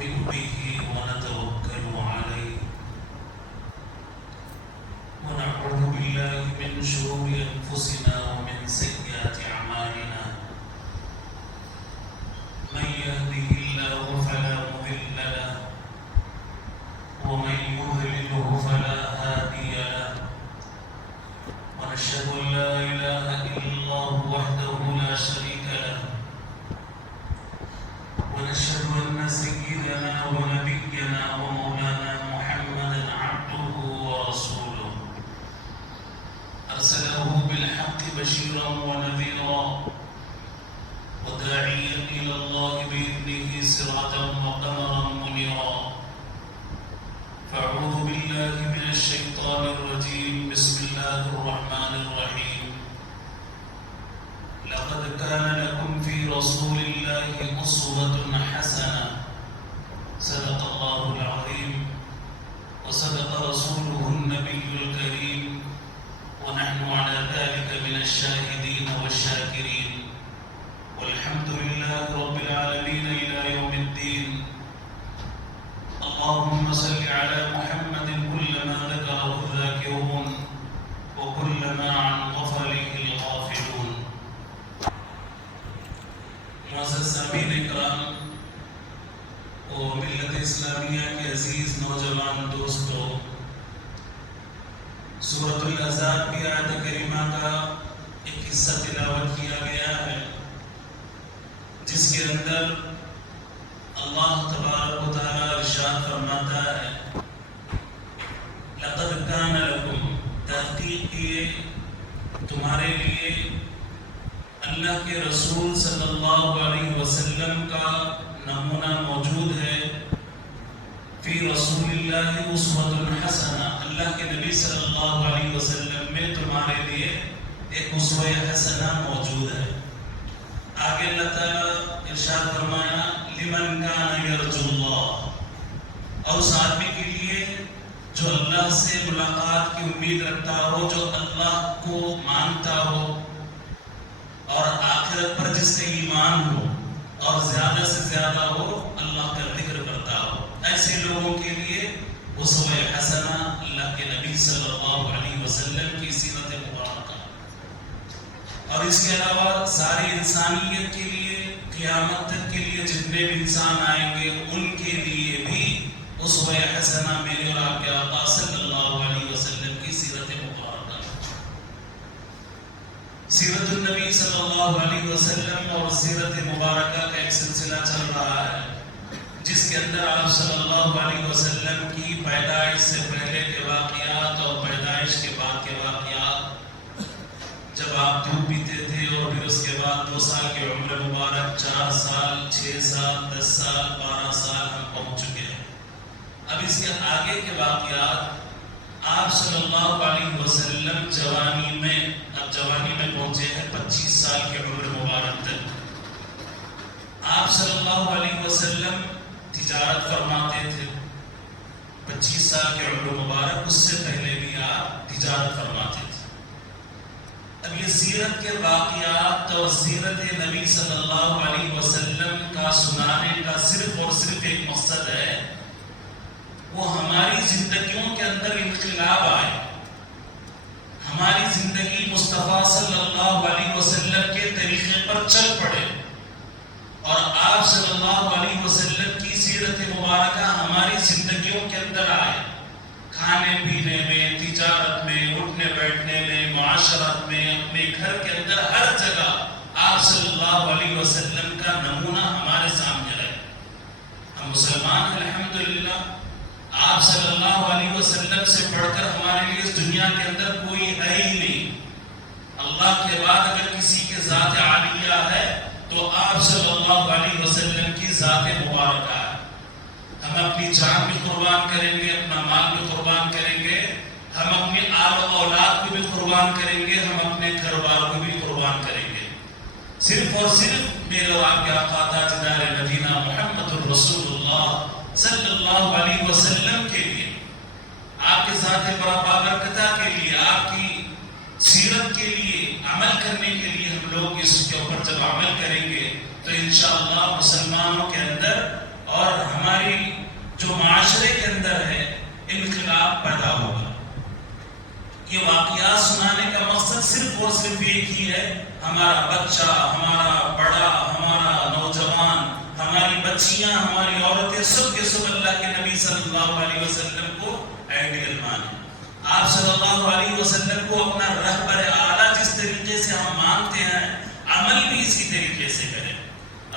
نؤمن به ونتوكل عليه ونعوذ بالله من شرور أنفسنا ومن سيئات أعمالنا من يهده الله فلا مضل له ومن يضلله فلا هادي له ونشهد أن لا إله إلا الله وحده لا شريك له ونشهد أن سيدنا ونبينا ومولانا محمدا عبده ورسوله أرسله بالحق بشيرا ونذيرا وداعيا إلى الله بإذنه سراجا وقمرا منيرا فأعوذ بالله من الشيطان الرجيم بسم الله الرحمن الرحيم لقد كان لكم في رسول الله أسوة حسنة صدق الله العظيم وصدق رسوله النبي الكريم ونحن على ذلك من الشاهدين والشاكرين والحمد لله رب العالمين إلى يوم الدين اللهم صل على محمد كلما ذكره الذاكرون وكلما عن غفله الغافلون معزز سامعین اکرام و ملت اسلامیہ کے عزیز نوجوان دوستو، سورۃ الاحزاب کی آیت کریمہ کا ایک حصہ تلاوت کیا گیا ہے جس کے اندر اللہ تبارک و تعالی ارشاد فرماتا ہے لقد کان لکم، تحقیق کیے تمہارے لیے اللہ کے رسول صلی اللہ علیہ وسلم کا نمونہ موجود ہے، فی رسول اللہ اسوۃ حسنہ، اللہ کے نبی صلی اللہ علیہ وسلم میں تمہارے لیے ایک اسوہ حسنہ موجود ہے۔ آگے اللہ تعالیٰ ارشاد فرمایا لمن کان یرجو اللہ، اور اس آدمی کے لیے جو اللہ سے ملاقات کی امید رکھتا ہو، جو اللہ کو مانتا ہو اور آخرت پر جس کا ایمان ہو اور زیادہ سے زیادہ ہو اللہ کا ذکر کرتا ہو، ایسے لوگوں کے لیے اسوہ حسنہ اللہ کے نبی صلی اللہ علیہ وسلم کی سیرت مبارکہ، اور اس کے علاوہ ساری انسانیت کے لیے قیامت تک کے لیے جتنے بھی انسان آئیں گے ان کے لیے بھی اسوہ حسنہ میرے اور آپ کے آقا صلی اللہ علیہ وسلم کی سیرت مبارکہ، سیرت النبی صلی اللہ علیہ وسلم اور سیرت مبارکہ کا ایک سلسلہ چل رہا ہے جس کے اندر آپ صلی اللہ علیہ وسلم کی پیدائش سے پہلے کے واقعات اور پیدائش کے بعد کے واقعات، جب آپ دودھ پیتے تھے اور پھر اس کے بعد 2 سال کی عمر مبارک، 4 سال، 6 سال، 10 سال، 12 سال ہم پہنچ چکے ہیں۔ اب اس کے آگے کے واقعات، آپ صلی اللہ علیہ وسلم جوانی میں پہنچے ہیں 25 سال کی عمر مبارک تک۔ آپ صلی اللہ علیہ وسلم تجارت فرماتے تھے 25 سال کی عمر مبارک، اس سے پہلے بھی آپ تجارت فرماتے تھے۔ اب یہ سیرت کے واقعات اور سیرت نبی صلی اللہ علیہ وسلم کا سنانے کا صرف اور صرف ایک مقصد ہے، وہ ہماری زندگیوں کے اندر انقلاب آئے، ہماری زندگی مصطفیٰ صلی اللہ علیہ وسلم کے طریقے پر چل پڑے، اور آپ صلی اللہ علیہ وسلم کی سیرت مبارکہ ہماری زندگیوں کے اندر آئے، کھانے پینے میں، تجارت میں، اٹھنے بیٹھنے میں، معاشرت میں، اپنے گھر کے اندر، ہر جگہ آپ صلی اللہ علیہ وسلم کا نمونہ ہمارے سامنے ہے۔ ہم مسلمان ہیں الحمدللہ، آپ صلی اللہ علیہ وسلم سے بڑھ کر ہمارے لیے اس دنیا کے اندر کوئی ہے ہی نہیں۔ اللہ کے بعد اگر کسی کے ذات عالیہ ہے تو آپ صلی اللہ علیہ وسلم کی ذات مبارکہ ہے۔ ہم اپنی جان بھی قربان کریں گے، اپنا مال بھی قربان کریں گے، ہم اپنی آل و اولاد کو بھی قربان کریں گے، ہم اپنے گھر والوں کو بھی قربان کریں گے، صرف اور صرف میرے اور آپ کے آقا تاجدار مدینہ محمد الرسول اللہ صلی اللہ علیہ وسلم کے لیے، آپ کے ذات بابرکتہ کے لیے، آپ کی سیرت کے لیے عمل کرنے کے لیے ہم لوگ اس کے اوپر جب عمل کریں گے تو انشاءاللہ مسلمانوں کے اندر اور ہماری معاشرے کے اندر ہے انقلاب پیدا ہوگا. یہ واقعات سنانے کا مقصد صرف اور صرف ایک ہی ہے، ہمارا بچہ، ہمارا بڑا، ہمارا نوجوان، ہماری بچیاں، ہماری عورتیں سب کے سب اللہ کے نبی صلی اللہ علیہ وسلم کو آئیڈیل مانیں. آپ صلی اللہ علیہ وسلم کو اپنا رہبر اعلیٰ جس طریقے سے ہم مانتے ہیں، عمل بھی اسی طریقے سے کریں.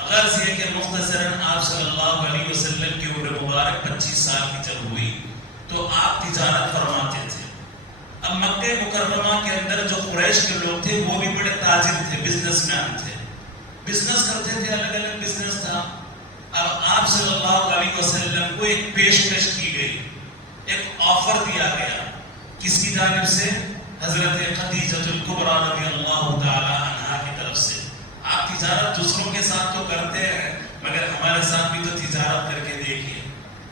غرض یہ کہ مختصراً آپ صلی اللہ علیہ وسلم کی عمر مبارک 25 سال کی جب ہوئی تو آپ تجارت فرماتے تھے. اب مکہ مکرمہ کے اندر جو قریش کے لوگ تھے وہ بھی بڑے تاجر تھے، بزنس مین تھے، بزنس کرتے تھے، الگ الگ بزنس تھا. اب آپ صلی اللہ علیہ وسلم کو ایک پیشکش کی گئی، ایک آفر دیا گیا. کس کی جانب سے؟ حضرت خدیجہ الکبریٰ رضی اللہ تعالی عنہا کی طرف سے. آپ تجارت دوسروں کے ساتھ تو کرتے ہیں مگر ہمارے ساتھ بھی تو تجارت کر کے دیکھیے.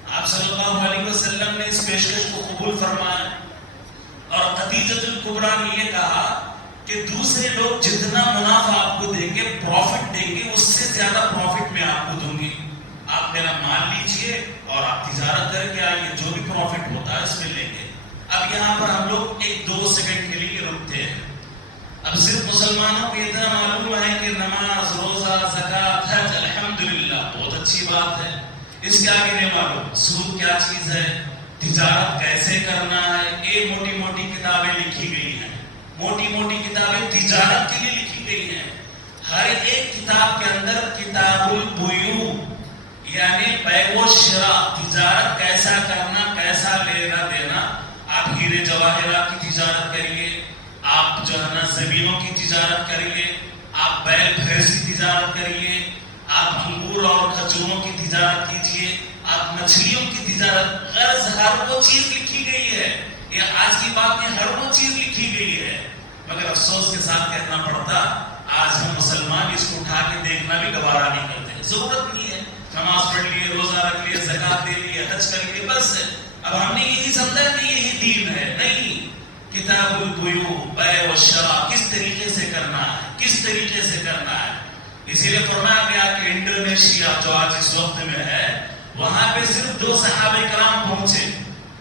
آپ صلی اللہ علیہ وسلم نے اس پیشکش کو قبول فرمایا اور خدیجہ الکبریٰ نے یہ کہا کہ دوسرے لوگ جتنا منافع آپ کو دیں گے، پروفٹ دیں گے، اس سے زیادہ پروفٹ میں آپ کو دوں گی. آپ میرا مال لیجئے اور آپ تجارت کر کے آئیے، جو بھی پروفٹ ہوتا ہے اس میں لیں گے. اب یہاں پر ہم لوگ 1-2 سیکنڈ کے لیے رکتے ہیں. اب صرف مسلمانوں کو اتنا معلوم ہے کہ نماز، روزہ، زکوٰۃ، حج، الحمدللہ بہت اچھی بات ہے. اس کے آگے نہیں معلوم سود کیا چیز ہے، تجارت کیسے کرنا ہے. ایک موٹی موٹی کتابیں لکھی گئی ہیں، موٹی موٹی کتابیں تجارت کے لیے لکھی گئی ہیں. ہر ایک کتاب کے اندر کتاب البیوع یعنی بیع و شراء، تجارت کیسا کرنا، کیسا لینا دینا. آپ ہیرے جواہرات کی تجارت کریے، آپ جو ہے نا زمینوں کی تجارت کریے، آپ بیل بھینس کی تجارت کریے، آپ انگور اور کھجوروں کی تجارت کیجیے، آپ مچھلیوں کی تجارت. غرض ہر وہ چیز لکھی گئی ہے. یہ آج کی بات میں ہر وہ چیز لکھی گئی ہے، مگر افسوس کے ساتھ کہنا پڑتا آج ہم مسلمان اس کو اٹھا کے دیکھنا بھی گوارا نہیں کرتے. ضرورت نہیں ہے، نماز پڑھ لیے، روزہ رکھ لیے، زکوٰۃ دے لیے، حج کر لیے، بس. اب ہم نے یہی سمجھا کہ یہی دین ہے. نہیں، کتاب البیوع، بیع و شراء کس طریقے سے کرنا ہے، کس طریقے سے کرنا ہے. اسی لیے فرمایا گیا کہ انڈونیشیا جو آج اس وقت میں ہے، وہاں پہ صرف 2 صحابہ کرام پہنچے.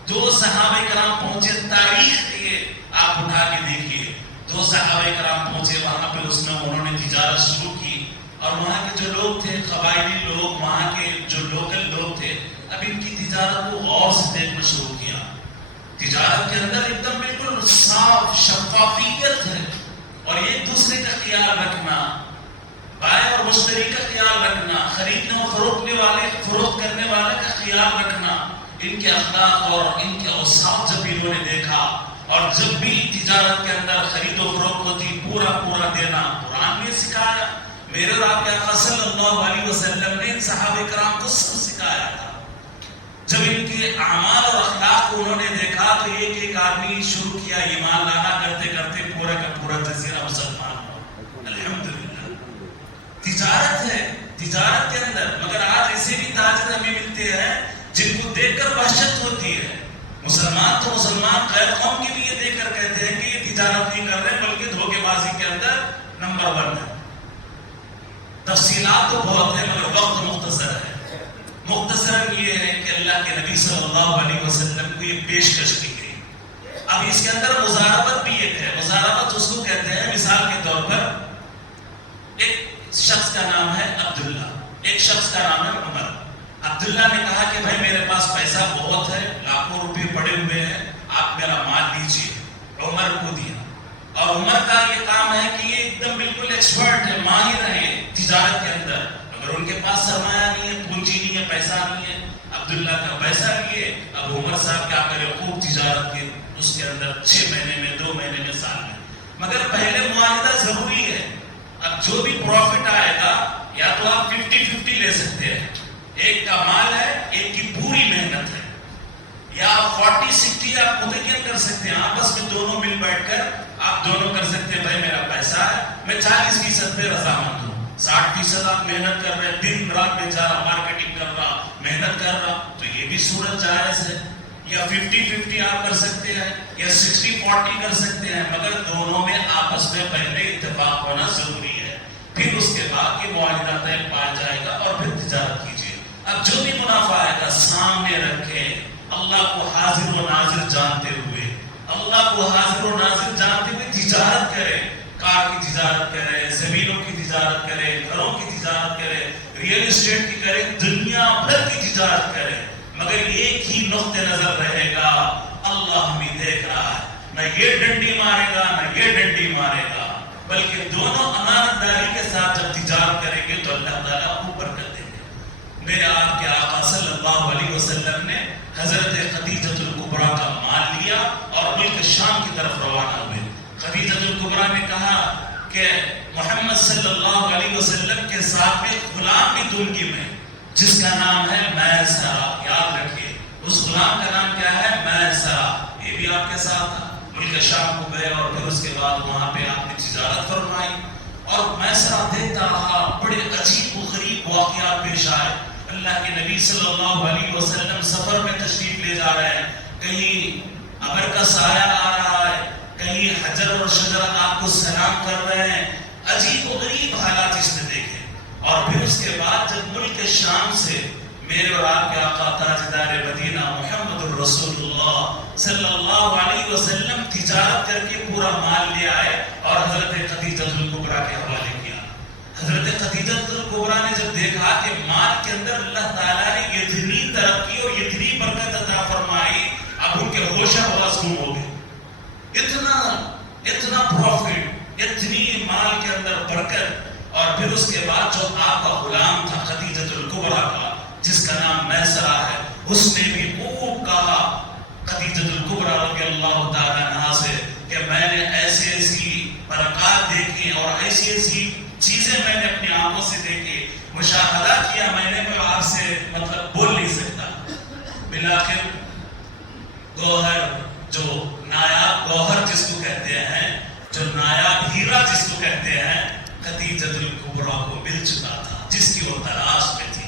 2 صحابہ کرام پہنچے. تاریخ یہ آپ اٹھا کے دیکھیے، 2 صحابہ کرام پہنچے وہاں پہ. اس میں انہوں نے تجارت شروع کی اور وہاں کے جو لوگ تھے، قبائلی لوگ، وہاں کے جو لوکل لوگ تھے، اب ان کی تجارت کو غور سے دیکھنا شروع کیا. تجارت کے اندر ایک دم بالکل صاف شفافیت ہے اور ایک دوسرے کا خیال رکھنا، بائع اور مشتری کا خیال رکھنا، خریدنے اور فروخت کرنے والے کا خیال رکھنا. ان کے اخلاق اور ان کے اوصاف جب انہوں نے دیکھا، اور جب بھی تجارت کے اندر خرید و فروخت ہوتی پورا دینا. قرآن نے سکھایا، میرے اور آپ کے آقا صلی اللہ علیہ وسلم نے ان صحابہ کرام کو سب سکھایا تھا. جب ان کے اعمال اور اخلاق کو انہوں نے دیکھا تو ایک آدمی شروع کیا ایمان لانا، کرتے کرتے پورا کا پورا جزیرہ مسلمان ہوا. الحمدللہ تجارت ہے، تجارت کے اندر. مگر آج ایسے بھی تاجر ہمیں ملتے ہیں جن کو دیکھ کر وحشت ہوتی ہے. مسلمان تو مسلمان غیر قوم کے بھی یہ دیکھ کر کہتے ہیں کہ یہ تجارت نہیں کر رہے بلکہ دھوکے بازی کے اندر نمبر 1 ہے. تفصیلات تو بہت ہیں مگر وقت مختصر ہے. مختصراً یہ ہے کہ اللہ کے نبی صلی اللہ علیہ وسلم کو یہ پیشکش کی گئی. اب اس کے اندر مزاربت بھی ایک ہے. مزاربت اس کو کہتے ہیں، مثال کے طور پر ایک شخص کا نام ہے عبداللہ، ایک شخص کا نام ہے عمر. عبداللہ نے کہا کہ بھائی میرے پاس پیسہ بہت ہے، لاکھوں روپے پڑے ہوئے ہیں، آپ میرا مال دیجیے. عمر کو دیا. اور عمر کا یہ کام ہے کہ یہ ایک دم بالکل ایکسپرٹ ہے، ماہر ہے تجارت کے اندر، مگر ان کے پاس سرمایہ نہیں ہے، پونجی نہیں ہے، پیسہ نہیں ہے. عبداللہ کا پیسہ لیے. اب عمر صاحب کیا کرے، خوب تجارت کی اس کے اندر 6 مہینے میں، 2 مہینے میں، سال میں. مگر پہلے معاہدہ ضروری ہے. اب جو بھی پروفٹ آئے گا یا تو آپ 50-50 لے سکتے ہیں، ایک کا مال ہے، ایک کی پوری محنت ہے، یا 40-60 آپ متعین کر سکتے ہیں. آپس میں دونوں مل بیٹھ کر آپ دونوں کر سکتے ہیں. بھائی میرا پیسہ ہے، میں 40% پہ رضامند ہوں، 60% آپ محنت کر رہے ہیں، دن رات بیچارہ مارکیٹنگ کر رہا، محنت کر رہا، تو یہ بھی صورت جائز ہے. یا 50-50 آپ کر سکتے ہیں یا 60-40 کر سکتے ہیں، مگر دونوں میں آپس میں پہلے اتفاق ہونا ضروری ہے. پھر اس کے بعد یہ معاہدہ طے پایا جائے گا اور پھر تجارت کیجیے. اب جو بھی منافع آئے گا سامنے رکھے، اللہ کو حاضر و ناظر جانتے ہوئے، اللہ کو حاضر و ناظر جانتے ہوئے تجارت کرے، کار کی تجارت کرے، زمینوں کی تجارت کرے، گھروں کی تجارت کرے، ریئل اسٹیٹ کی کرے، دنیا بھر کی تجارت کرے، مگر ایک ہی نقطہ نظر رہے گا، اللہ ہمیں دیکھ رہا ہے، نہ یہ ڈنڈی مارے گا نہ یہ ڈنڈی مارے گا، بلکہ دونوں امانت داری کے ساتھ جب تجارت کریں گے تو اللہ تعالیٰ آپ کو برکت دیں گے۔ میرے آپ کے آقا صلی اللہ علیہ وسلم نے حضرت خدیجہ الکبریٰ کا مال لیا اور ملک شام کی طرف روانہ ہوئے۔ خدیجہ الکبریٰ نے کہا کہ محمد صلی اللہ علیہ وسلم کے ساتھ میں غلام بھی تو ان کی میں، جس کا نام ہے میسرہ، یاد رکھیے اس غلام کا نام کیا ہے؟ میسرہ، یہ بھی آپ کے ساتھ تھا۔ ملک شام کو گئے اور پھر اس کے بعد وہاں پہ آپ نے تجارت فرمائی، اور میسرہ دیکھتا رہا، بڑے عجیب و غریب واقعات پیش آئے۔ اللہ کے نبی صلی اللہ علیہ وسلم سفر میں تشریف لے جا رہے ہیں، کہیں ابر کا سایہ آ رہا ہے، کہیں حجر اور شجر آپ کو سلام کر رہے ہیں، عجیب و غریب حالات اس نے دیکھے۔ اور پھر اس کے بعد جب ملک شام سے میرے اور آپ کے آقا تاجدار مدینہ محمد الرسول اللہ صلی اللہ علیہ وسلم تجارت کر کے پورا مال لے آئے اور حضرت خدیجہ الکبریٰ کے حوالے کیا۔ حضرت خدیجہ الکبریٰ نے جب دیکھا کہ مال کے اندر اللہ تعالیٰ نے اتنی ترقی اور اتنی برکت عطا فرمائی، اب ان کے ہوش حواس گم ہو گئے، اتنا پروفٹ، اتنی مال کے اندر برکت۔ اور پھر اس کے بعد جو آپ کا غلام تھا خدیجہ الکبریٰ کا، جس کا نام میسرہ ہے، اس نے بھی خوب کہا خدیجہ الکبریٰ رضی اللہ تعالیٰ عنہا سے کہ میں نے ایسی برکات دیکھی اور ایسی چیزیں میں نے اپنی آنکھوں سے دیکھی، مشاہدہ کیا میں نے، میں آپ سے مطلب بول نہیں سکتا۔ بالآخر گوہر، جو نایاب گوہر جس کو کہتے ہیں، جو نایاب ہیرا جس کو کہتے ہیں، خدیجہ الکبریٰ کو مل چکا تھا، جس کی وہ تلاش میں تھی۔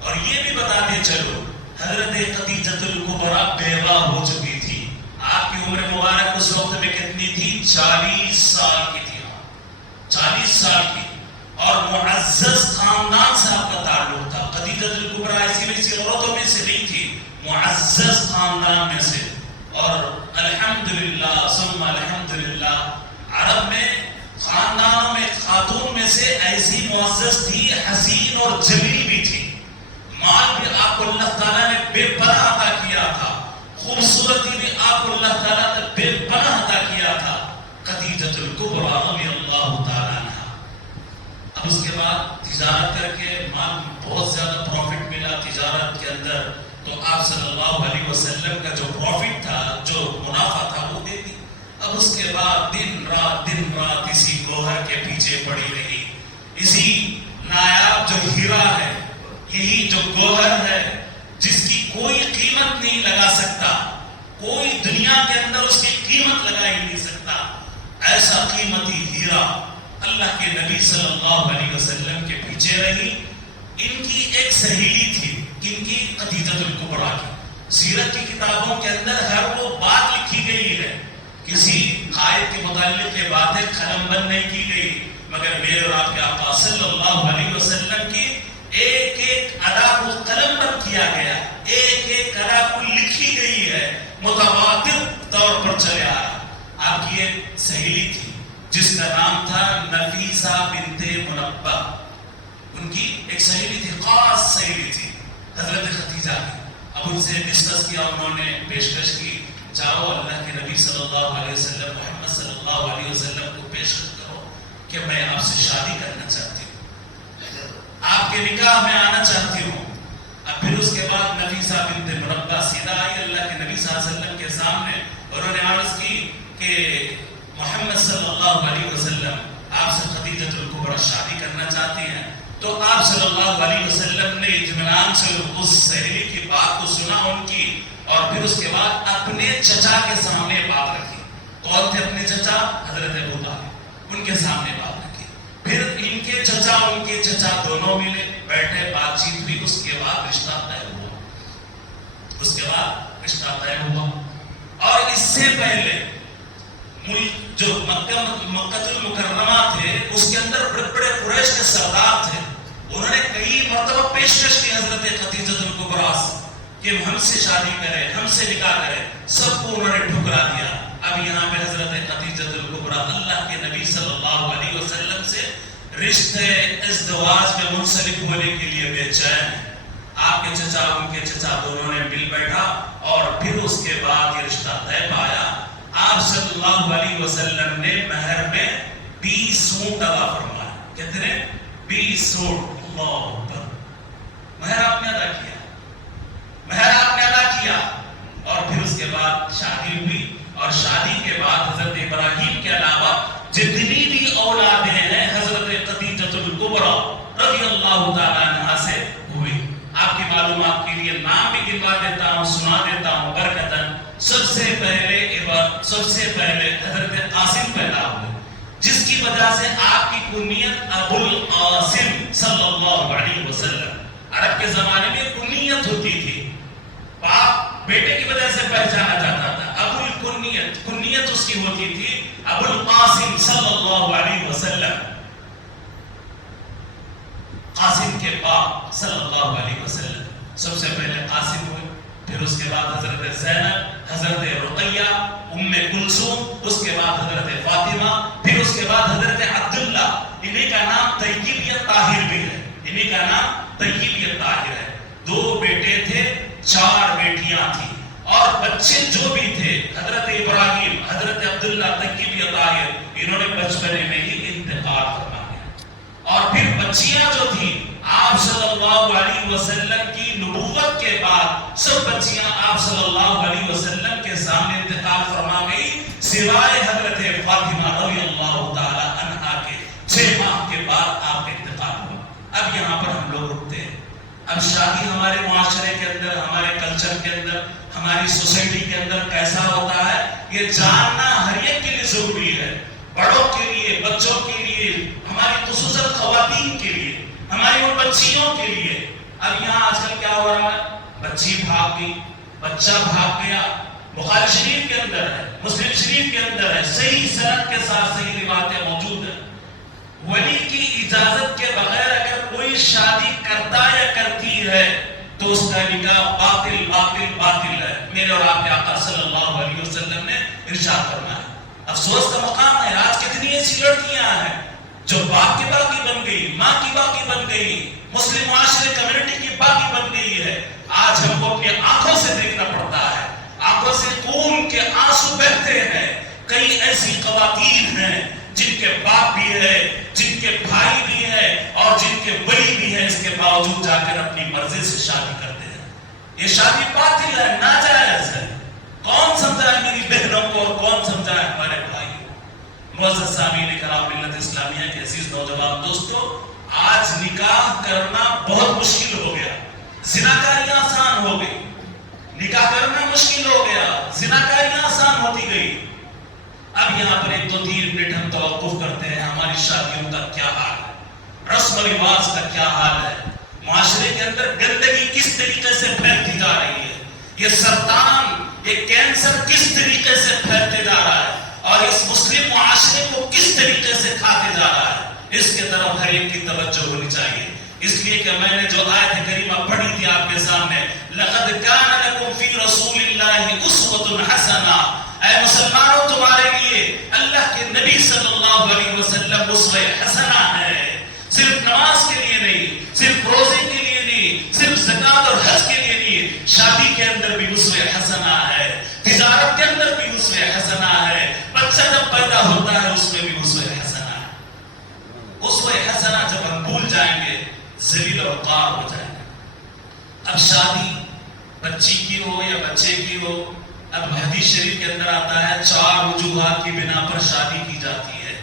اور یہ بھی بتاتے چلو حضرت خدیجہ الکبریٰ بیوہ ہو چکی تھی۔ آپ کی عمر مبارک اس وقت میں کتنی تھی؟ 40 سال کی تھی، 40 سال کی، اور معزز خاندان سے آپ کا تعلق تھا۔ خدیجہ الکبریٰ ایسی عورتوں میں سے نہیں تھی، معزز خاندان میں سے۔ اور الحمدللہ ثم الحمدللہ، عرب میں خاندانوں میں خاتون میں سے ایسی معزز تھی، حسین اور جمیل بھی تھی، مال بھی آپ کو اللہ تعالیٰ نے بے پناہ عطا کیا تھا، خوبصورتی بھی آپ کو اللہ تعالیٰ نے بے پناہ عطا کیا تھا، خدیجہ الکبریٰ رضی اللہ تعالیٰ عنہا۔ اب اس کے بعد تجارت کر کے مال بہت زیادہ پروفٹ ملا تجارت کے اندر، تو آپ صلی اللہ علیہ وسلم کا جو پروفٹ تھا، جو منافع تھا، وہ دے دی۔ اب اس کے بعد دن رات اسی گوہر کے پیچھے پڑی رہی، اسی نایاب جو ہیرا ہے، یہی جو گوہر ہے جس کی کوئی قیمت نہیں لگا سکتا، کوئی دنیا کے اندر اس کی قیمت لگا ہی نہیں سکتا، ایسا قیمتی ہیرا اللہ کے نبی صلی اللہ علیہ وسلم کے پیچھے رہی۔ ان کی ایک سہیلی تھی، ان کی خدیجہ الکبریٰ کی، سیرت کی کتابوں کے اندر ہر وہ بات لکھی گئی ہے، کسی قائد کے متعلق یہ باتیں قلم بند نہیں کی گئی، مگر میرے اور آپ کے آقا صلی اللہ علیہ وسلم کی ایک ایک ادا کو قلم بند کیا گیا، ایک ایک ادا کو لکھی گئی ہے، متواتر طور پر چلے آیا۔ آپ کی ایک سہیلی تھی جس کا نام تھا نفیسہ بنت منبہ، ان کی ایک سہیلی تھی، خاص سہیلی تھی حضرت خدیجہ کی۔ اب ان سے ڈسکس کیا، انہوں نے پیشکش کی، جاؤ اللہ کے نبی صلی اللہ علیہ وسلم، محمد صلی اللہ علیہ وسلم کو پیشکش کرو کہ میں آپ سے شادی کرنا چاہتی ہوں، آپ کے نکاح میں آنا چاہتی ہوں۔ اب پھر اس کے بعد نفیسہ بنت منبہ سیدھا آئی اللہ کے نبی صلی اللہ علیہ وسلم کے سامنے، انہوں نے عرض کی کہ محمد صلی اللہ علیہ وسلم آپ سے خدیجہ الکبریٰ شادی کرنا چاہتی ہیں۔ تو آپ صلی اللہ علیہ وسلم نے اطمینان سے اس سہیلی کی بات کو سنا ان کی، اور پھر اس کے بعد اپنے چچا کے سامنے بات رکھی۔ کون تھے اپنے چچا؟ حضرت ابو طالب، ان کے سامنے بات رکھی۔ پھر ان کے چچا دونوں ملے، بیٹھے، بات چیت ہوئی، اس کے بعد رشتہ طے ہوا۔ اور اس سے پہلے جو مکہ المکرمہ تھے، اس کے اندر بڑے بڑے قریش کے سردار تھے، انہوں نے کئی مرتبہ پیشکش کی حضرت خدیجہ الکبریٰ کہ ہم سے شادی کرے، ہم سے نکاح کرے، سب کو انہوں نے ٹھکرا دیا۔ اب یہاں پہ حضرت خدیجہ الکبریٰ اللہ کے نبی صلی اللہ علیہ وسلم سے رشتے ازدواج میں منسلک ہونے کے لیے بے چین ہیں۔ آپ کے چچا ان کے چچا دونوں نے مل بیٹھا اور پھر اس کے بعد یہ رشتہ طے پایا۔ آپ صلی اللہ علیہ وسلم نے مہر میں 20 اونٹ ادا فرمایا۔ کتنے؟ 20 اونٹ۔ اللہ اکبر۔ مہر آپ نے ادا کیا، مہر آپ نے ادا کیا، اور پھر اس کے بعد شادی ہوئی، اور شادی کے بعد حضرت ابراہیم کے علاوہ جتنی بھی اولادیں ہیں حضرت خدیجہ الکبریٰ رضی اللہ تعالیٰ عنہا سے ہوئی۔ آپ کی معلومات کے لیے نام بھی گنوا دیتا ہوں، سنا دیتا ہوں برکتاً۔ سب سے پہلے حضرت قاسم پیدا ہوئے، جس کی وجہ سے آپ کی کنیت ابو القاسم صلی اللہ علیہ وسلم۔ عرب کے زمانے میں کنیت ہوتی تھی، باپ بیٹے کی وجہ سے پہچانا جاتا تھا۔ ابو الکنیت، کنیت اس کی ہوتی تھی ابو القاسم صلی اللہ علیہ وسلم، قاسم کے باپ صلی اللہ علیہ وسلم۔ سب سے پہلے قاسم ہوئے، پھر اس کے بعد حضرت زینب، حضرت رقیہ، ام کلثوم، اس کے بعد حضرت فاطمہ، پھر اس کے بعد حضرت عبداللہ۔ انہیں کا نام طیب یا طاہر بھی ہے، انہیں کا نام طیب یا طاہر ہے۔ 2 بیٹے تھے، 4 بیٹیاں تھیں، اور بچے جو بھی تھے حضرت ابراہیم، حضرت عبداللہ، طیب یا طاہر، انہوں نے بچپنے میں ہی انتقال فرما دیا۔ اور پھر بچیاں جو تھیں آپ صلی اللہ علیہ وسلم کی نبوت کے بعد سب بچیاں آپ صلی اللہ علیہ وسلم کے سامنے انتقال فرما گئی، سوائے حضرت فاطمہ رضی اللہ تعالی عنہا کے 6 ماہ کے بعد آپ کا انتقال ہوا۔ اب یہاں پر ہم لوگ رکتے ہیں۔ اب شادی ہمارے معاشرے کے اندر، ہمارے کلچر کے اندر، ہماری سوسائٹی کے اندر کیسا ہوتا ہے، یہ جاننا ہر ایک کے لیے ضروری ہے، بڑوں کے لیے، بچوں کے لیے، ہماری خصوصاً خواتین کے لیے، ہماری ان بچیوں کے لیے۔ اب یہاں آج کل کیا ہو رہا ہے، بچی بھاگ گئی، بچہ بھاگ گیا، بخاری شریف کے اندر ہے، مسلم شریف کے اندر ہے، صحیح سند کے ساتھ صحیح روایتیں موجود ہیں۔ ولی کی اجازت کے بغیر اگر کوئی شادی کرتا یا کرتی ہے تو اس کا نکاح باطل باطل باطل ہے۔ میرے اور آپ کے آقا صلی اللہ علیہ وسلم نے ارشاد فرمایا۔ افسوس کا مقام ہے، آج کتنی ایسی لڑکیاں ہیں جو باپ کی باقی بن گئی، ماں کی باقی بن گئی، مسلم معاشرے کمیونٹی کی باقی بن گئی ہے۔ آج ہم کو اپنی آنکھوں سے دیکھنا پڑتا ہے، آنکھوں سے خون کے آنسو بہتے ہیں۔ کئی ایسی خواتین ہیں جن کے باپ بھی ہے، جن کے بھائی بھی ہے، اور جن کے ولی بھی ہے، اس کے باوجود جا کر اپنی مرضی سے شادی کرتے ہیں۔ یہ شادی باطل ہے، ناجائز ہے۔ کون سمجھائے میری بہنوں کو اور کون سمجھائے ہمارے بھائی کو؟ معزز سامعین کرام ملت اسلامیہ کے عزیز نوجوان دوستو، آج نکاح کرنا بہت مشکل ہو گیا، زناکاریاں آسان ہو گئی، نکاح کرنا مشکل ہو گیا، زناکاریاں آسان ہوتی گئی۔ اب یہاں پر 1-2-3 منٹ ہم توقف کرتے ہیں، ہماری شادیوں کا کیا حال ہے، رسم و رواج کا کیا حال ہے، معاشرے کے اندر گندگی کس طریقے سے پھیلتی جا رہی ہے، یہ سرطان، یہ کینسر کس طریقے سے پھیلتے جا رہا ہے، اور اس مسلم معاشرے کو کس طریقے سے کھاتے جا رہا ہے، اس کے طرف ہر ایک کی توجہ ہونی چاہیے۔ اس لیے کہ میں نے جو آیت کریمہ پڑھی تھی آپ کے سامنے، لَقَدْ كَانَ لَكُمْ فِي رَسُولِ اللَّهِ أُسْوَةٌ حَسَنَةٌ، اے مسلمانوں تمہارے لیے اللہ کے نبی صلی اللہ علیہ وسلم اسوہ حسنہ ہے۔ صرف نماز کے لیے نہیں، صرف روزے کے لیے نہیں، صرف زکوٰۃ اور حج کے لیے نہیں، شادی کے اندر بھی اسوہ حسنہ ہے، تجارت کے اندر بھی اسوہ حسنہ ہے، بچہ جب پیدا ہوتا ہے اس میں بھی اسوہ حسنہ ہے۔ اسوہ حسنہ جب ہم بھول جائیں گے ذلیل اور خوار ہو جائیں گے۔ اب شادی بچی کی ہو یا بچے کی ہو، اب حدیث شریف کے اندر آتا ہے 4 وجوہات کی بنا پر شادی کی جاتی ہے،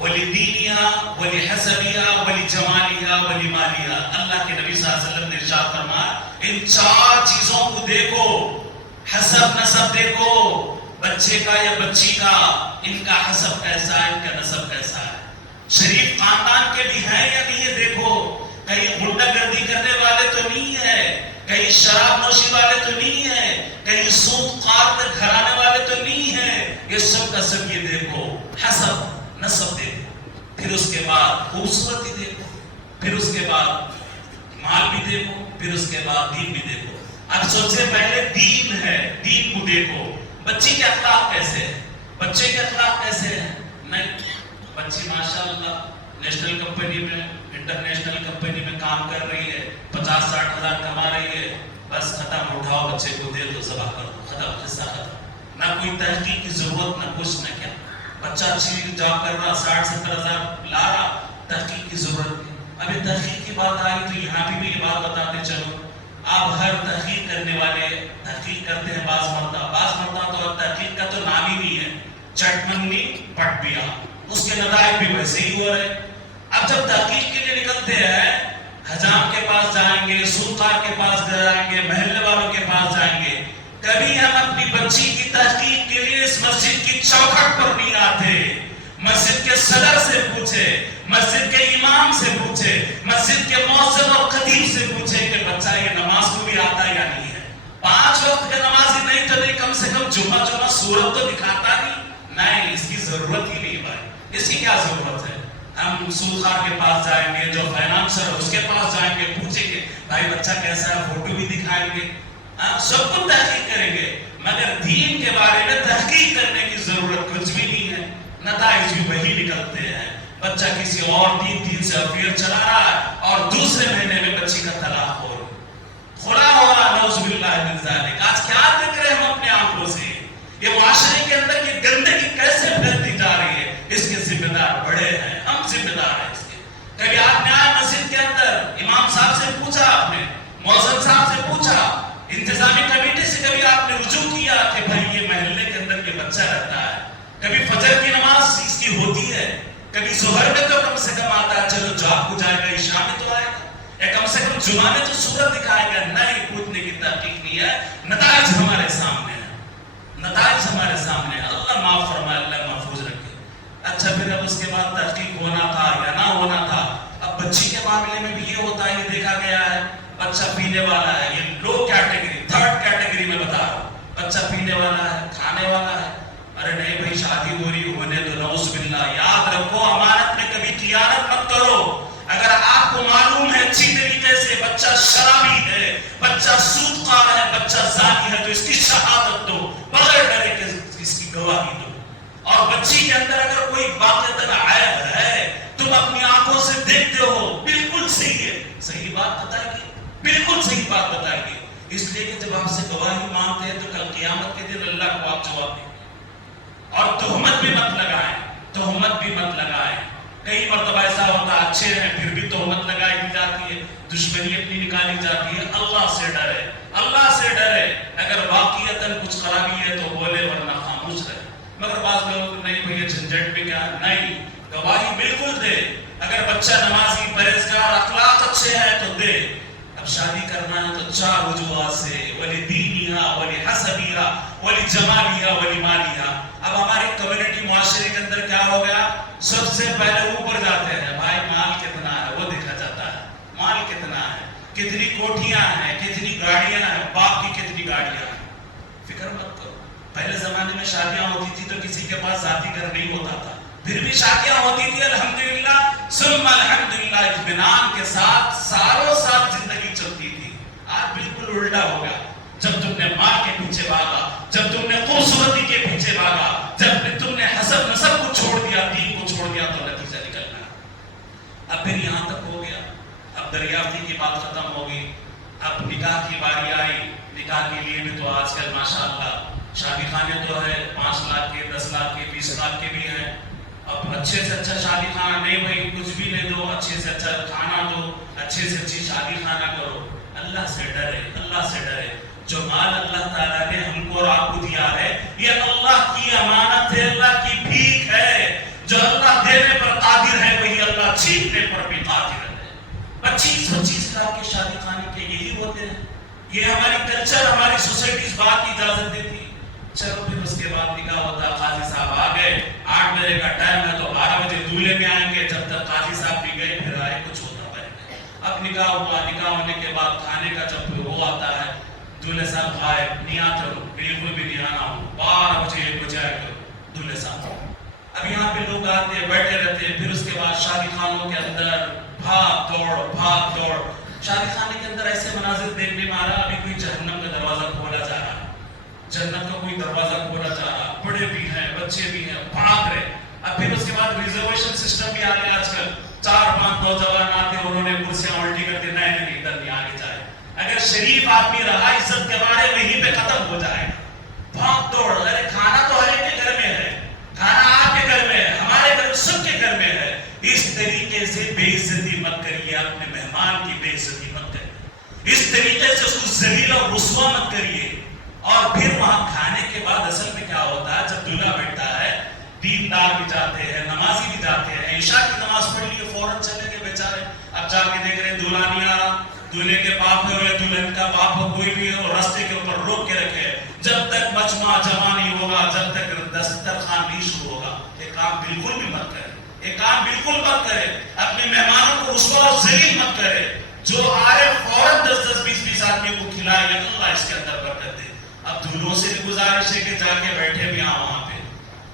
وَلِدِينِهَا وَلِحَسَبِهَا وَلِجَمَالِهَا وَلِمَالِهَا۔ اللہ کے نبی صلی اللہ علیہ وسلم نے ارشاد فرمایا ان 4 چیزوں کو دیکھو، حسب نسب دیکھو، بچے کا یا بچی کا، ان کا حسب کیسا ہے، ان کا نسب کیسا ہے، شریف خاندان کے بھی ہیں یا نہیں ہے دیکھو، کہیں غنڈہ گردی کرنے والے تو نہیں ہے، کہیں شراب نوشی والے تو نہیں ہے، کہیں سود خوار گھرانے والے تو نہیں ہے، یہ سب کا سب یہ دیکھو، حسب نسب دیکھو، پھر اس کے بعد خوبصورتی دیکھو، پھر اس کے بعد مال بھی دیکھو، پھر اس کے بعد دین بھی دیکھو. اب سوچے پہلے دین ہے، دین کو دیکھو. بچی کے اخلاق کیسے ہیں، بچے کے اخلاق کیسے ہیں؟ نہیں، بچی ماشاءاللہ نیشنل کمپنی میں، انٹرنیشنل کمپنی میں کام کر رہی ہے، 50-60 ہزار کما رہی ہے، بس ختم، اٹھاؤ بچے کو دے دو، ذبح کر دو، ختم، قصہ ختم. نہ کوئی تحقیق کی ضرورت، نہ کچھ، نہ کیا. بچہ اچھی جاب کر رہا، 60-70 ہزار لا رہا، تحقیق کی ضرورت نہیں. ابھی تحقیق کی بات آئی تو یہاں بھی یہ بات بتاتے چلو. آپ ہر تحقیق کرنے والے تحقیق کرتے ہیں، بعض مرتبہ تو تحقیق کا تو نام ہی نہیں ہے، چٹ منگنی پٹ پیا، اس کے نتائج بھی ویسے ہی ہو رہے. اب جب تحقیق کے لیے نکلتے ہیں، حجام کے پاس جائیں گے، سلطان کے پاس جائیں گے، محلے والوں کے پاس جائیں گے، کبھی ہم اپنی بچی کی تحقیق کے لیے اس مسجد کی چوکھٹ پر نہیں آتے. مسجد کے صدر سے پوچھے، مسجد کے امام سے پوچھے، مسجد کے مؤذن اور خطیب سے پوچھے کہ بچہ یہ نماز کو بھی آتا یا نہیں ہے. 5 وقت کا نماز ہی نہیں تو نہیں، کم سے کم جمعہ سورت تو دکھاتا ہی نہیں. اس کی ضرورت ہی نہیں بھائی، اس کی کیا ضرورت ہے؟ ہم سلطان کے پاس جائیں گے، جو فائنانسر ہے اس کے پاس جائیں گے، پوچھیں گے بھائی بچہ کیسا ہے، فوٹو بھی دکھائیں گے، سب کچھ تحقیق کریں گے. مگر دین کے بارے میں تحقیق کرنے کی ضرورت کچھ بھی نہیں ہے، نتائج بھی وہی نکلتے ہیں. بچہ کسی اور 3 سے افیئر چلا رہا ہے اور دوسرے مہینے میں بچی کا طلاق ہو رہا، خلا ہو رہا، نعوذ باللہ من ذالک. آج کیا دیکھ رہے ہیں ہم اپنے آنکھوں سے؟ یہ معاشرے کے اندر یہ گندگی کیسے پھیلتی جا رہی ہے، اس کے ذمہ دار بڑے ہیں، ہم ذمہ دار ہیں اس کے. کبھی آپ نے آئے مسجد کے اندر، امام صاحب سے پوچھا، آپ نے مؤذن صاحب سے پوچھا، انتظامی کمیٹی سے کبھی آپ نے رجوع کیا کہ بھائی یہ محلے کے اندر یہ بچہ رہتا ہے، کبھی فجر کی نماز اس کی ہوتی ہے، کبھی ظہر میں تو کم سے کم آتا ہے، چلو جاب کو جائے گا، عشاء میں تو آئے گا، یا کم سے کم جمعہ میں تو سورت دکھائے گا. نہیں، پوچھنے کی تحقیق نہیں ہے. نتائج ہمارے سامنے ہیں، نتائج ہمارے سامنے ہیں. اللہ معاف فرمائے، اللہ محفوظ رکھے. اچھا، پھر اب اس کے بعد تحقیق ہونا تھا یا نہ ہونا تھا. اب بچی کے معاملے میں بھی یہ ہوتا ہے، یہ دیکھا گیا ہے بچہ پینے والا ہے، یہ لو کیٹیگری، 3rd کیٹیگری میں بتا رہا ہوں. بچہ پینے والا ہے، کھانے والا ہے، ارے نہیں بھائی شادی ہو رہی ہونے دو، نعوذ باللہ. یاد رکھو امانت میں کبھی خیانت مت کرو. اگر آپ کو معلوم ہے اچھی طریقے سے بچہ شرابی ہے، بچہ سود خور ہے، بچہ زانی ہے، تو اس کی شہادت دو بغیر ڈرے کہ اس کی گواہی دو. اور بچی کے اندر اگر کوئی واقعتاً عیب ہے، تم اپنی آنکھوں سے دیکھتے ہو، بالکل صحیح ہے، صحیح بات بتائے گی، بالکل صحیح بات بتائے گی. اس لیے کہ جب آپ سے گواہی مانگتے ہیں تو کل قیامت کے دن اللہ کو آپ جواب دیں. اور تہمت بھی مت لگائیں، تہمت بھی مت لگائیں. کئی مرتبہ ایسا ہوتا ہے اچھے ہیں پھر بھی تہمت لگائی دی جاتی ہے، دشمنی اپنی نکالی جاتی ہے. اللہ سے ڈرے، اللہ سے ڈرے. اگر واقعیتاً کچھ خرابی ہے تو بولے، ورنہ خاموش رہے. مگر بعض لوگ نہیں بھئی جھنجھٹ بھی کیا، نہیں، گواہی بالکل دے. اگر بچہ نمازی، پرہیزگار، اخلاق اچھے ہیں تو دے. اب شادی کرنا ہے تو 4 وجوہات سے، ولی دینیہا، ولی حسبیہا، ولی جمالیہا، ولی مالیہا. اب ہماری کمیونٹی معاشرے کے اندر کیا ہو گیا، سب سے پہلے اوپر جاتے ہیں، بھائی مال کتنا ہے وہ دیکھا جاتا ہے. مال کتنا ہے، کتنی کوٹھیاں ہیں، کتنی گاڑیاں ہیں، باپ کی کتنی گاڑیاں ہیں. فکر مت کرو. پہلے زمانے میں شادیاں ہوتی تھی تو کسی کے پاس ذاتی گھر نہیں ہوتا تھا، پھر بھی شادیاں ہوتی تھی الحمدللہ ثم الحمدللہ، اطمینان کے ساتھ سالوں سال زندگی چلتی تھی. آج بالکل الٹا ہو گیا. جب تم نے ماں کے پیچھے بھاگا، جب تم نے خوبصورتی کے پیچھے بھاگا، جب تم نے حسب نسب کو چھوڑ دیا، دین کو چھوڑ دیا، تو نتیجہ نکلنا. اب پھر یہاں تک ہو گیا. اب دریافتی کی بات ختم ہو گئی. اب نکاح کی باری آئی. نکاح کے لیے بھی تو آج کل ماشاءاللہ شادی خانے تو ہے، 5 لاکھ کے، 10 لاکھ کے، 20 لاکھ کے بھی ہیں. اب اچھے سے اچھا شادی خانہ نہیں بھائی، کچھ بھی لے دو، اچھے سے اچھا کھانا دو، اچھے سے اچھی شادی خانہ کرو. اللہ سے ڈرے، اللہ سے ڈرے. جو مال اللہ تعالیٰ نے ہم کو اور آپ کو دیا ہے، یہ اللہ کی امانت ہے، اللہ کی بھیک ہے. جو اللہ دینے پر قادر ہے وہی اللہ چھیننے پر بھی قادر ہے. 25-25 لاکھ کے شادی خانے کے یہی ہوتے ہیں. یہ ہماری کلچر، ہماری سوسائٹی اس بات کی اجازت دیتی. چلو پھر اس کے بعد نکاح ہوتا. قاضی صاحب آ گئے، 8 بجے کا ٹائم ہے تو 12 بجے دولہے میں آئیں گے. جب تک قاضی صاحب بھی گئے پھر آئے کچھ ہوتا پہلے. اب نکاح ہوا. نکاح ہونے کے بعد کھانے کا جب وہ آتا ہے، دولہے صاحب غائب، نہیں آتے ہو، بالکل بھی نہیں آنا ہو. 12 بجے 1 بجے آئے گا دولہے صاحب. اب یہاں پہ لوگ آتے بیٹھے رہتے. پھر اس کے بعد شادی خانوں کے اندر بھاگ دوڑ، بھاگ دوڑ. شادی خانے کے اندر ایسے مناظر نہیں مارا، ابھی کوئی جہنم کا دروازہ کھولا جا رہا ہے، جنت کا کوئی دروازہ کھولا جا رہا، بڑے بھی ہیں بچے بھی ہیں بھاگ رہے. اب پھر اس کے بعد ریزرویشن سسٹم بھی آ گیا. آج کل 4-5 نوجوان آتے انہوں نے کرسیاں الٹی کر کے نہیں ادھر نہیں آگے جائے. اگر شریف آدمی رہا عزت کے بارے وہیں پہ ختم ہو جائے گا. بھاگ دوڑ، ارے کھانا تو ہر ایک کے گھر میں ہے، کھانا آپ کے گھر میں ہے، ہمارے گھر سب کے گھر میں ہے. اس طریقے سے بے عزتی مت کریے، اپنے مہمان کی بے عزتی مت کریے، اس طریقے سے اس کو ذلیل اور رسوا مت کریے. اور پھر وہاں کھانے کے بعد اصل میں کیا ہوتا ہے، جب دلہا بیٹھتا ہے دیندار بھی جاتے ہیں، نمازی بھی جاتے ہیں، عشاء کی نماز پڑھ لی فوراً چلے گئے بیچارے. اب جا کے دیکھ رہے دلہا نہیں آ رہا، دلہے کے باپ ہے یا دلہن کا باپ ہو کوئی بھی ہو، راستے کے اوپر روک کے رکھے جب تک مجمع جمع نہیں ہوگا، جب تک دسترخوان نہیں شروع ہوگا. یہ کام بالکل بھی مت کرے، یہ کام بالکل مت کرے. اپنے مہمانوں کو رسوا اور ذلیل مت کرے. جو آ رہے فوراً 10-10 20-20 آدمی کو کھلائے گا، اللہ اس کے اندر برکت دے. اب دلہوں سے بھی گزارش ہے کہ جا کے بیٹھے بھی وہاں پہ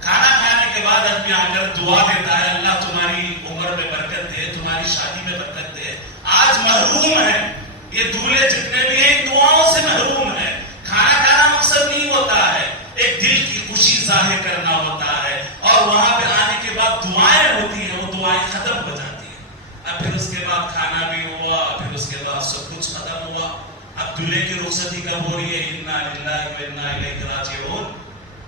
کھانا کھانے کے بعد آدمی آ کر دعا دیتا ہے، اللہ تمہاری عمر میں برکت دے، تمہاری شادی میں برکت دے. آج محروم ہے یہ دولہے جتنے بھی ہیں دعاؤں سے محروم ہے. کھانا کھانا مقصد نہیں ہوتا ہے، ایک دل کی خوشی ظاہر کرنا ہوتا ہے. اور وہاں پہ آنے کے بعد دعائیں ہوتی ہیں، وہ دعائیں ختم ہو جاتی ہیں. اب پھر اس کے بعد کھانا بھی ہوا، پھر اس کے بعد سب کچھ ختم ہوا. اب دلہے کی رخصتی کب ہو رہی ہے؟ انا للہ و انا الیہ راجعون.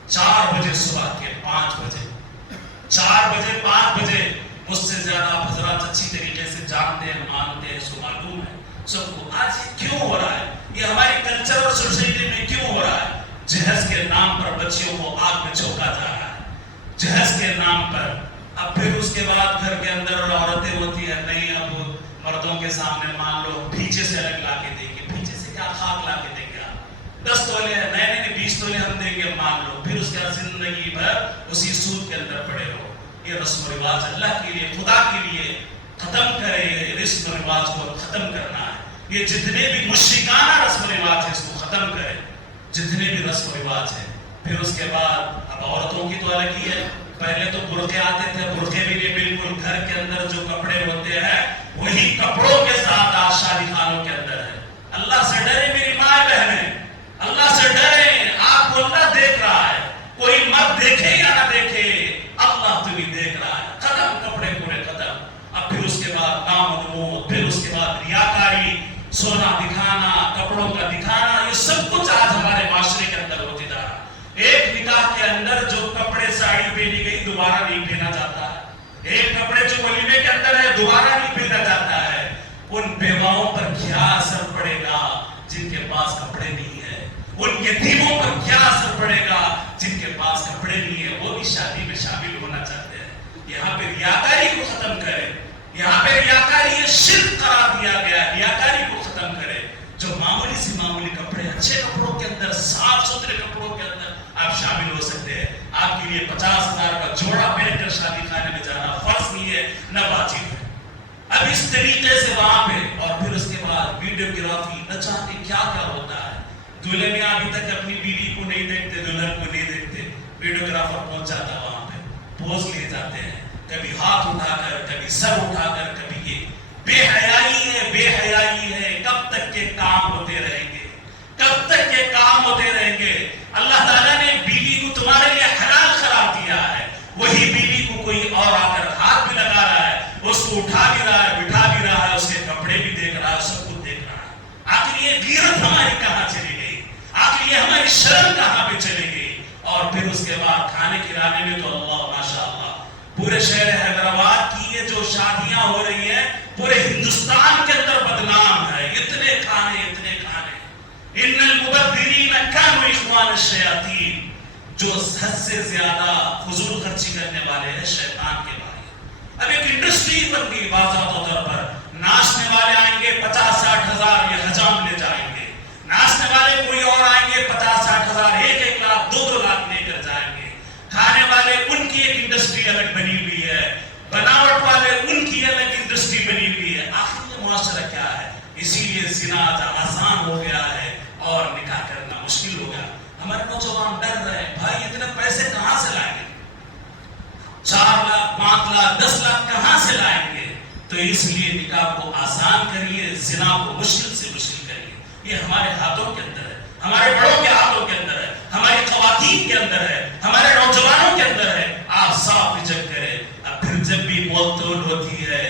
4 بجے صبح کے 5 بجے 4 بجے 5 بجے. مجھ سے زیادہ آپ حضرات اچھی طریقے سے جانتے ہیں، مانتے ہیں، سو معلوم ہے سب کو. آج یہ کیوں ہو رہا ہے؟ یہ ہماری کلچر اور سوسائٹی میں کیوں ہو رہا ہے؟ جہیز کے نام پر بچیوں کو آگ میں جھونکا جا رہا ہے، جہیز کے نام پر. اب پھر اس کے بعد گھر کے اندر عورتیں ہوتی ہیں، نہیں اب مردوں کے سامنے مان لو پیچھے سے الگ لا کے دیں گے. پیچھے سے کیا خاک لا کے دیں گے؟ 10 تولے ہے، نہیں 20 تولے ہم دیں گے مان لو. پھر اس کے بعد زندگی بھر اسی سود کے اندر پڑے ہو. یہ رسم و رواج اللہ کے لیے، خدا کے لیے ختم کرے. یہ رسم و رواج کو ختم کرنا ہے. یہ جتنے بھی مشرکانہ رسم و رواج ہے اس کو ختم کرے، جتنے بھی رسم و رواج ہے. پھر اس کے بعد اب عورتوں کی تو الگ ہی ہے. پہلے تو برقعے آتے تھے، برقعے بھی نہیں، بالکل گھر کے اندر جو کپڑے ہوتے ہیں وہی کپڑوں کے ساتھ آج شادی خانوں کے اندر ہے. اللہ سے ڈرے میری ماں بہنیں، اللہ سے ڈرے. آپ کو اللہ دیکھ رہا ہے، کوئی مرد دیکھے یا نہ دیکھے اللہ تمہیں دیکھ رہا ہے. ختم کپڑے پورے ختم. اب پھر اس کے بعد نام و نمود، پھر اس کے بعد ریاکاری، سونا دکھانا، کپڑوں کا دکھانا، یہ سب کچھ آج ہمارے معاشرے کے اندر ہوتے جا رہا ہے. ایک نکاح کے اندر جو کپڑے ساڑی پہنی گئی دوبارہ نہیں پہنا جاتا ہے. ایک کپڑے جو ولیمے کے اندر ہے دوبارہ نہیں پہنا جاتا ہے. ان بیواؤں پر کیا اثر پڑے گا جن کے پاس کپڑے نہیں ہے؟ ان یتیموں پر کیا اثر پڑے گا جن کے پاس کپڑے نہیں ہے؟ وہ بھی شادی میں شامل ہونا چاہتے ہیں. یہاں پہ ریاکاری کو ختم کرے. یہاں پہ ریاکاری یہ شرک قرار دیا گیا ہے. ریاکاری کو ختم کرے. جو معمولی سے معمولی کپڑے، اچھے کپڑوں کے اندر، صاف ستھرے کپڑوں کے اندر آپ شامل ہو سکتے ہیں. آپ کے لیے 50,000 کا جوڑا پہن کر شادی خانے میں جانا فرض نہیں ہے، نہ واجب ہے. اب اس طریقے سے وہاں پہ، اور پھر اس کے بعد ویڈیوگرافی، نہ چاہتے کیا کیا ہوتا ہے. دلہے میں ابھی تک اپنی بیوی کو نہیں دیکھتے، دلہن کو نہیں دیکھتے. ویڈیوگرافر پہنچ جاتا ہے وہاں پہ، پوز لیے جاتے ہیں، کبھی ہاتھ اٹھا کر، کبھی سر اٹھا کر، کبھی یہ. بے حیائی ہے، بے حیائی ہے. کب تک کے کام ہوتے رہیں گے؟ کب تک کے کام ہوتے رہیں گے؟ اللہ تعالیٰ نے بیوی کو تمہارے لیے حلال قرار دیا ہے، وہی بیوی کو کوئی اور آ کر ہاتھ بھی لگا رہا ہے، اس کو اٹھا بھی رہا ہے، بٹھا بھی رہا ہے، اس کے کپڑے بھی دیکھ رہا ہے، سب کچھ دیکھ رہا ہے. آخر یہ غیرت ہماری کہاں چلی گئی؟ آخر یہ ہماری شرم کہاں پہ چلی گئی؟ اور پھر اس کے بعد کھانے کھلانے میں تو اللہ ماشاءاللہ پورے شہر حیدرآباد کی یہ جو شادیاں ہو رہی ہیں پورے ہندوستان کے اندر بدنام ہے. اتنے کھانے، اتنے کھانے. ان المبذرین کانوا اخوان الشیاطین. جو حد سے زیادہ فضول خرچی کرنے والے ہیں شیطان کے بارے. اب ایک انڈسٹری بن گئی واضح طور پر. ناچنے والے آئیں گے 50-60 ہزار یہ حجام لے جائیں گے. ناچنے والے کوئی اور آئیں گے 50-60 ہزار، 1-1 لاکھ 2-2 لاکھ لے کر جائیں گے. کھانے والے ان کی ایک انڈسٹری الگ بنی ہوئی ہے، بناوٹ والے ان کی الگ انڈسٹری بنی ہوئی ہے. آخر یہ معاشرہ کیا ہے؟ اسی لیے زنا آسان ہو گیا ہے اور نکاح کرنا مشکل ہو گیا. ہمارے نوجوان ڈر رہے ہیں، بھائی اتنے پیسے کہاں سے لائیں گے؟ 4 لاکھ 5 لاکھ 10 لاکھ کہاں سے لائیں گے؟ تو اس لیے نکاح کو آسان کریے، زنا کو مشکل سے مشکل کریے. یہ ہمارے ہاتھوں کے اندر ہے، ہمارے بڑوں کے ہاتھوں کے اندر ہے، ہماری خواتین کے اندر ہے، ہمارے نوجوانوں کے اندر ہے۔ آپ صاف ریجیکٹ کریں۔ اب پھر جب بھی موتون ہوتی ہے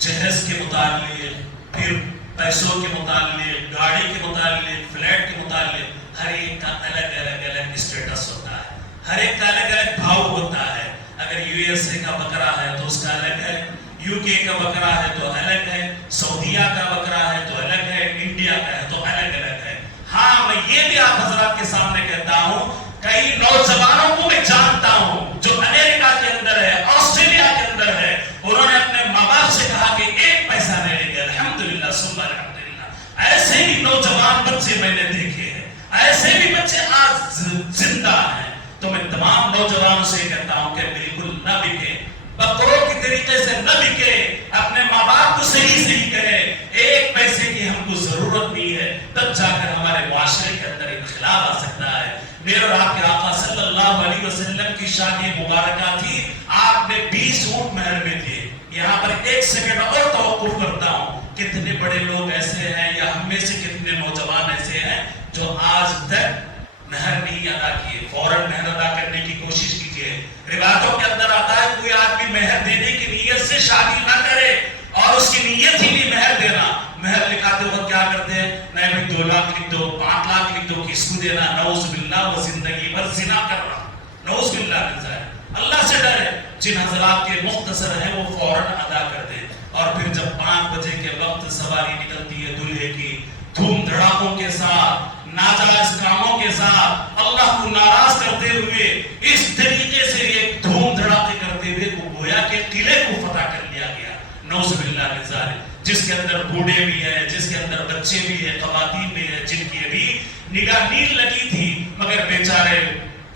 جہیز کے متعلق، پھر پیسوں کے متعلق، گاڑی کے متعلق، فلیٹ کے متعلق، ہر ایک کا الگ اسٹیٹس ہوتا ہے، ہر ایک کا الگ بھاؤ ہوتا ہے۔ اگر یو ایس اے کا بکرا ہے تو اس کا الگ ہے، یو کے کا بکرا ہے تو الگ ہے، سعودیہ کا بکرا ہے تو الگ ہے، انڈیا کا ہے تو الگ ہے۔ ہاں میں یہ بھی آپ حضرات کے سامنے کہتا ہوں، کئی نوجوانوں کو میں جانتا ہوں جو امریکہ کے اندر ہے، آسٹریلیا کے اندر ہے، انہوں نے اپنے ماں باپ سے کہا کہ ایک پیسہ نہیں لیں گے۔ الحمدللہ ثم الحمدللہ، ایسے بھی نوجوان بچے میں نے دیکھے ہیں، ایسے بھی بچے آج زندہ ہیں۔ تو میں تمام نوجوانوں سے کہتا ہوں کہ بالکل نہ بکے، بکروں کی طریقے سے نہ بکے، اپنے ماں باپ کو صحیح کہے، ایک پیسے کی ہم کو ضرورت نہیں ہے، تب جا کر ہمارے معاشرے کے اندر انقلاب آ سکتا ہے۔ میرے اور آپ کے آقا صلی اللہ علیہ وسلم کی شادی مبارکہ تھی، آپ نے 20 اونٹ مہر میں دیے۔ یہاں پر ایک سیکنڈ اور توقف کرتا ہوں، کتنے بڑے لوگ ایسے ہیں یا ہم میں سے کتنے نوجوان ایسے ہیں جو آج تک مہر نہیں ادا کیے؟ فوراً مہر ادا کرنے کی کوشش کیجیے۔ روایتوں کے اندر آتا ہے کوئی آدمی مہر دینے کی نیت سے شادی نہ کرے اور اس کی نیت ہی نہیں مہر دینا۔ مہر لکھاتے وقت کیا کرتے ہیں؟ نہیں بھی 2 لاکھ لکھ دو، 5 لاکھ لکھ دو، کس کو دینا؟ نعوذ باللہ، وہ زندگی بھر زنا کر رہا، نعوذ باللہ من ذالک۔ اللہ سے ڈرے، جن حضرات کے مختصر ہیں وہ فوراً ادا کر دیں، اور پھر جب 5 بجے کے وقت سواری نکلتی ہے دلہے کی، دھوم دھڑاکوں کے ساتھ، ناجائز کاموں کے ساتھ، اللہ کو ناراض کرتے ہوئے، اس طریقے سے ایک دھوم دھڑاکے کرتے ہوئے کو گویا کہ قلعے کو فتح کر لیا گیا، نعوذ باللہ من ذالک، جس کے اندر بوڑھے بھی ہیں، جس کے اندر بچے بھی ہیں، خواتین بھی ہیں، جن کی ابھی نگاہ نیل لگی تھی، مگر بیچارے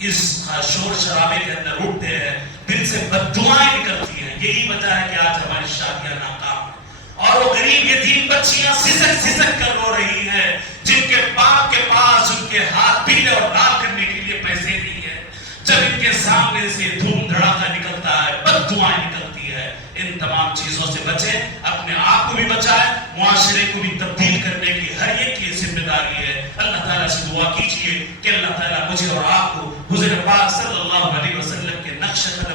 اس شور شرابے کے اندر اٹھتے ہیں، دل سے بد دعائیں نکلتی ہیں۔ یہی وجہ ہے کہ آج ہماری شادیاں ناکام ہیں، اور وہ غریب یتیم بچیاں سسک کر رو رہی ہیں، جن کے باپ کے پاس ان کے ہاتھ پیلے اور لال کرنے کے لیے پیسے نہیں ہیں۔ جب ان کے سامنے سے دھوم دھڑاکا نکلتا ہے، بد دعائیں نکلتی ہے۔ ان تمام چیزوں سے بچیں، اپنے آپ کو بھی بچائیں، معاشرے کو بھی تبدیل کرنے کی ہر ایک کی ذمہ داری ہے۔ اللہ تعالیٰ سے دعا کیجیے کہ اللہ تعالیٰ مجھے اور آپ کو حضور پاک صلی اللہ علیہ وسلم کے نقش قدم